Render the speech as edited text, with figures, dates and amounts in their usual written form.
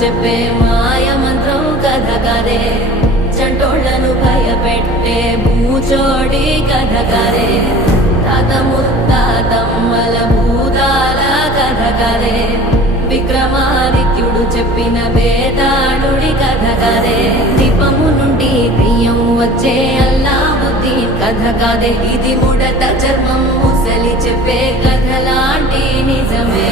చెప్పే మాయ మంత్రం కథ కదే చంటోళ్లను భయపెట్టే భూచోడి కథ కదే తాత ముత్తాతమ్మల భూతాల కథ కదే విక్రమాదిత్యుడు చెప్పిన వేదాళుడి కథ కదే దీపము నుండి దెయ్యం వచ్చే అల్లావుద్దీన్ కథ కాదే ఇది ముడత చర్మం ముసలి చెప్పే కథ లాంటి నిజమే